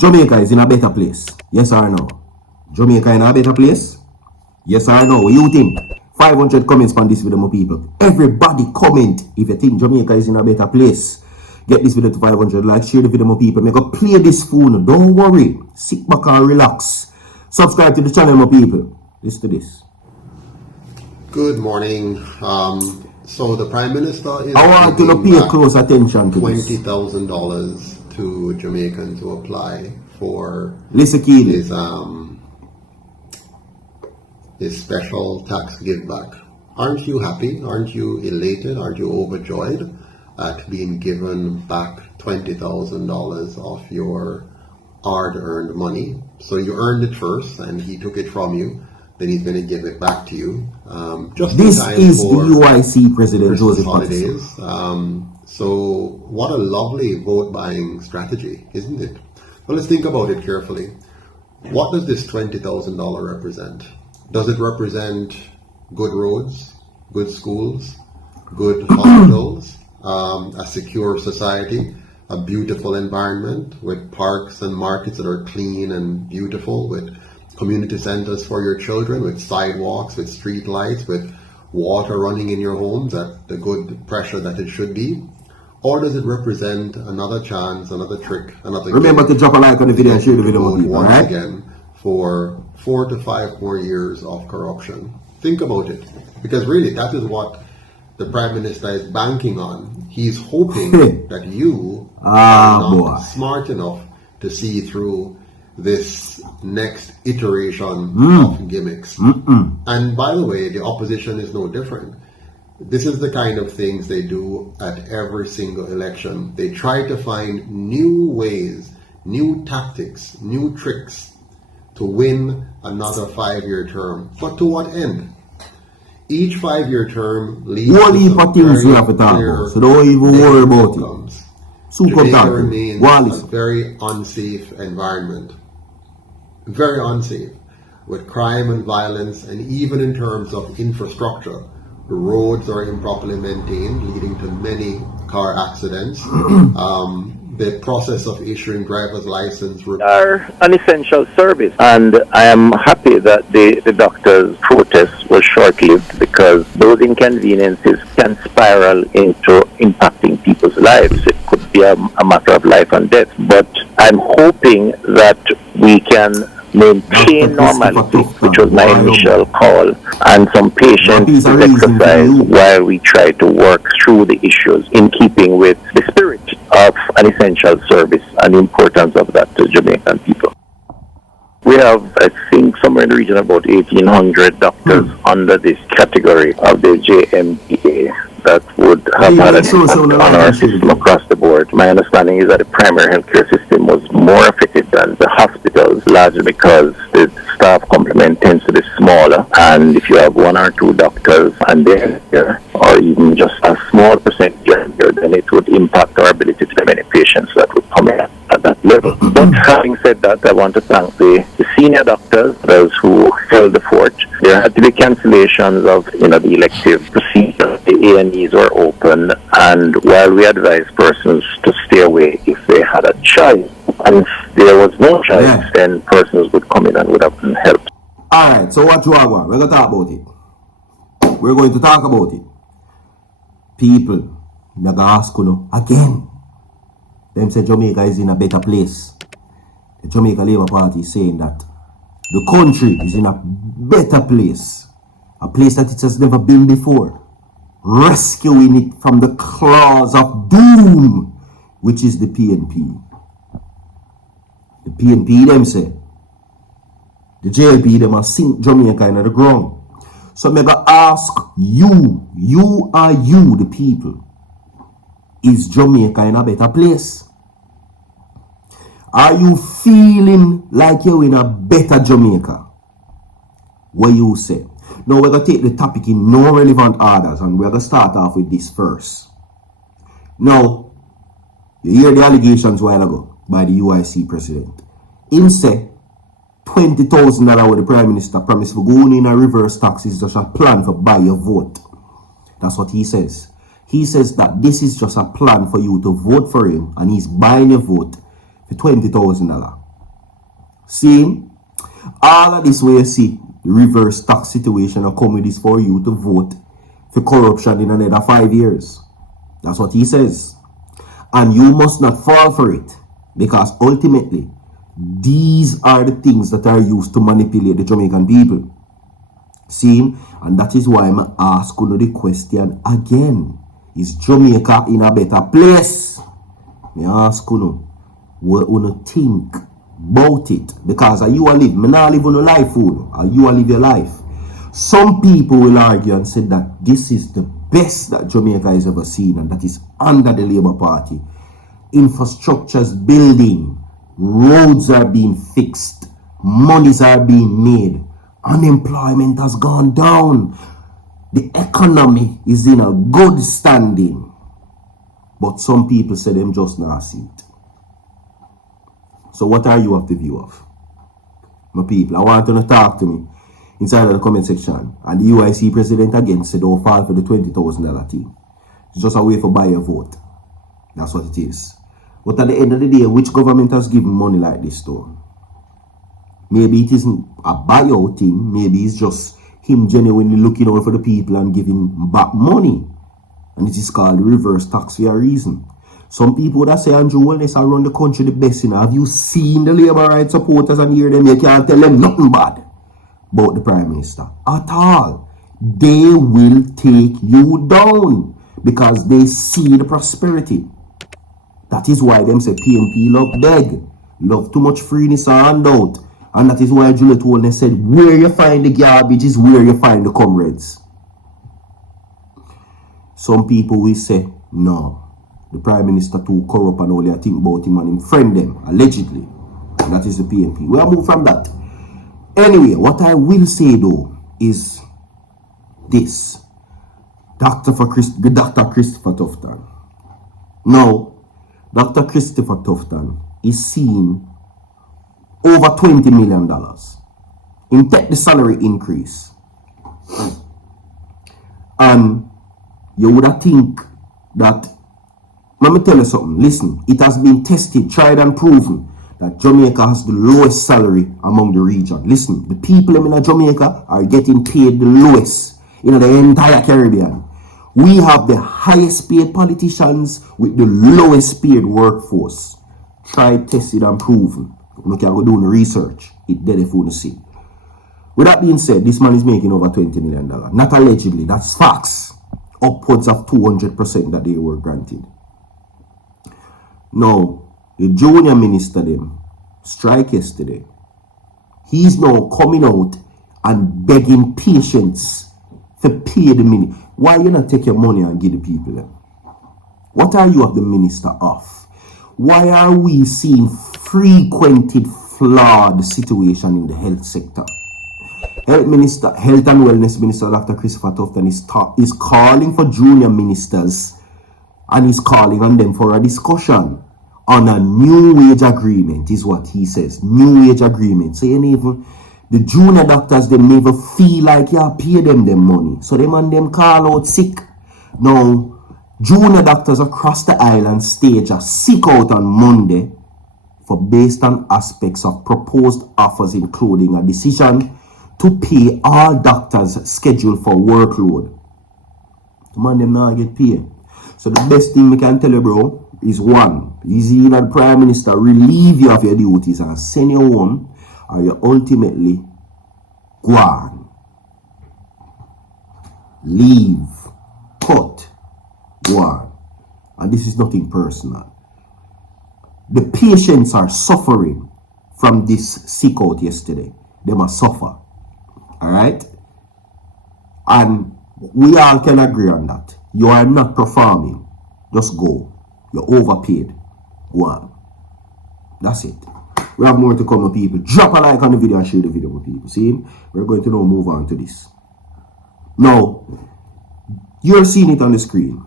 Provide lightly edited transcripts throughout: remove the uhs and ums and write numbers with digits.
Jamaica is in a better place. Yes or no? Jamaica in a better place? Yes or no? What you think? 500 comments on this video, my people. Everybody comment if you think Jamaica is in a better place. Get this video to 500 likes. Share the video, my people. Make up play this phone. Don't worry. Sit back and relax. Subscribe to the channel, my people. Listen to this. Good morning. So the Prime Minister is I want to pay close attention to $20,000 to Jamaicans to apply for his special tax give back. Aren't you happy? Aren't you elated? Aren't you overjoyed at being given back $20,000 of your hard-earned money? So you earned it first, and he took it from you. Then he's going to give it back to you. Just this is the UIC President Joseph holidays. So what a lovely vote-buying strategy, isn't it? Well, let's think about it carefully. What does this $20,000 represent? Does it represent good roads, good schools, good hospitals, a secure society, a beautiful environment with parks and markets that are clean and beautiful, with community centers for your children, with sidewalks, with street lights, with water running in your homes at the good pressure that it should be? Or does it represent another chance, another trick, another Remember to drop a like on the video and share the video with people, once right? again for 4 to 5 more years of corruption. Think about it, because really that is what the Prime Minister is banking on. He's hoping that you are not smart enough to see through this next iteration of gimmicks. And by the way, the opposition is no different. This is the kind of things they do at every single election. They try to find new ways, new tactics, new tricks to win another 5-year term. But to what end? Each 5-year term leads to some very clear so don't even worry about outcomes. it. Jamaica remains a very unsafe environment. Very unsafe, with crime and violence, and even in terms of infrastructure. The roads are improperly maintained, leading to many car accidents. The process of issuing driver's license are an essential service, and I am happy that the doctors' protest was short-lived, because those inconveniences can spiral into impacting people's lives. It could be a matter of life and death, but I'm hoping that we can maintain normality, which was my initial call, and some patience is exercised while we try to work through the issues in keeping with the spirit of an essential service and the importance of that to Jamaican people. We have, I think, somewhere in the region about 1,800 doctors under this category of the JMPA that would have had an impact on our system across the board. My understanding is that the primary healthcare system was more affected than the hospitals, largely because the staff complement tends to be smaller, and if you have 1 or 2 doctors and they're here, or even just a small percentage here, then it would impact our ability to many patients that would come in at that level. But having said that, I want to thank the senior doctors, those who held the fort. There had to be cancellations of the elective procedure. The A&Es were open, and while we advised persons to stay away if they had a choice, and if there was no choice, then persons would come in and would have been helped. Alright, so what you want? We're going to talk about it. We're going to talk about it. People, I'm going to ask you again. Them say Jamaica is in a better place. The Jamaica Labour Party is saying that the country is in a better place. A place that it has never been before. Rescuing it from the claws of doom, which is the PNP. The PNP them say. The JLP them are sink Jamaica into the ground. So I'm going to ask you, the people, is Jamaica in a better place? Are you feeling like you're in a better Jamaica? What you say? Now we're going to take the topic in no relevant orders, and we're going to start off with this first. Now, you hear the allegations a while ago by the UIC president. Him say $20,000 what the Prime Minister promised for going in a reverse tax is just a plan for buy your vote. That's what he says. He says that this is just a plan for you to vote for him, and he's buying your vote for $20,000. See, all of this way you see, the reverse tax situation will come with this for you to vote for corruption in another 5 years. That's what he says. And you must not fall for it, because ultimately, these are the things that are used to manipulate the Jamaican people. See, and that is why I'm asking the question again. Is Jamaica in a better place? I ask you, what you think about it? Because are you a live? I not live on a life, fool. Are you a live your life? Some people will argue and say that this is the best that Jamaica has ever seen, and that is under the Labour Party. Infrastructure's building, roads are being fixed, monies are being made, unemployment has gone down, the economy is in a good standing. But some people say them just not see it. So what are you of the view of? My people, I want you to talk to me inside of the comment section. And the UIC president again said don't fall for the $20,000 team. It's just a way for buy a vote. That's what it is. But at the end of the day, which government has given money like this though? Maybe it isn't a buyout thing. Maybe it's just him genuinely looking out for the people and giving back money. And it is called reverse tax for a reason. Some people that say Andrew Holness around the country the best, you know. Have you seen the Labour rights supporters and hear them? You can't tell them nothing bad about the Prime Minister at all. They will take you down because they see the prosperity. That is why them say PMP love beg, love too much freeness and handout. And that is why Juliet Holness said, where you find the garbage is where you find the comrades. Some people will say, no, the Prime Minister too corrupt and only I think about him and him friend them, allegedly. And that is the PMP. We'll move from that. Anyway, what I will say though is this. Dr. Christopher Tufton. Now, Dr. Christopher Tufton is seeing over $20 million in the salary increase. And you would have think that, let me tell you something, listen, it has been tested, tried and proven that Jamaica has the lowest salary among the region. Listen, the people in Jamaica are getting paid the lowest in the entire Caribbean. We have the highest paid politicians with the lowest paid workforce. Tried, tested and proven. You can go do the research. It's dead if you want to see. With that being said, this man is making over $20 million. Not allegedly, that's facts. Upwards of 200% that they were granted. Now, the junior minister them strike yesterday. He's now coming out and begging patients to pay the money. Why you not take your money and give the people them? What are you of the minister of? Why are we seeing frequented flawed situation in the health sector? Health and Wellness Minister Dr. Christopher Tufton is calling for junior ministers, and he's calling on them for a discussion on a new wage agreement, is what he says. New wage agreement. So even the junior doctors, they never feel like you pay them money. So them and them call out sick. Now, junior doctors across the island stage are sick out on Monday for based on aspects of proposed offers, including a decision to pay all doctors scheduled for workload. The man them not get paid. So the best thing we can tell you, bro, is one, is either the Prime Minister relieve you of your duties and send you home, or you ultimately go on. Leave. Cut. Go on. And this is nothing personal. The patients are suffering from this sick out yesterday. They must suffer. Alright? And we all can agree on that. You are not performing. Just go. You're overpaid. Go on. That's it. We have more to come with people. Drop a like on the video and share the video with people. See? We're going to now move on to this. Now, you're seeing it on the screen.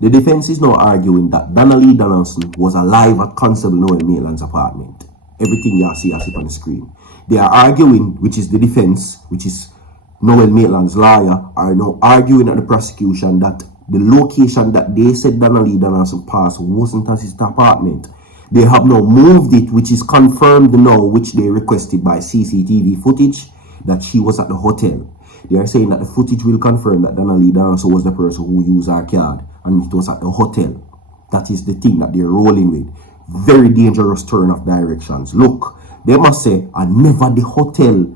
The defense is now arguing that Donna Donaldson was alive at Constable Noel Maitland's apartment. Everything you see as it on the screen. They are arguing, which is the defense, which is Noel Maitland's lawyer, are now arguing at the prosecution that the location that they said Donna Donaldson passed wasn't at his apartment. They have now moved it, which is confirmed now, which they requested by CCTV footage, that she was at the hotel. They are saying that the footage will confirm that Donna Lee Danso was the person who used her card, and it was at the hotel. That is the thing that they're rolling with. Very dangerous turn of directions. Look, they must say, and never the hotel.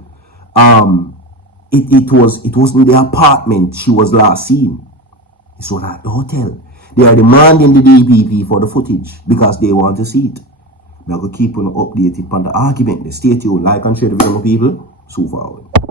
It wasn't the apartment she was last seen. It was at the hotel. They are demanding the DPP for the footage because they want to see it. I'm going to keep on updated on the argument. Stay tuned. Like and share the video, people. So forward.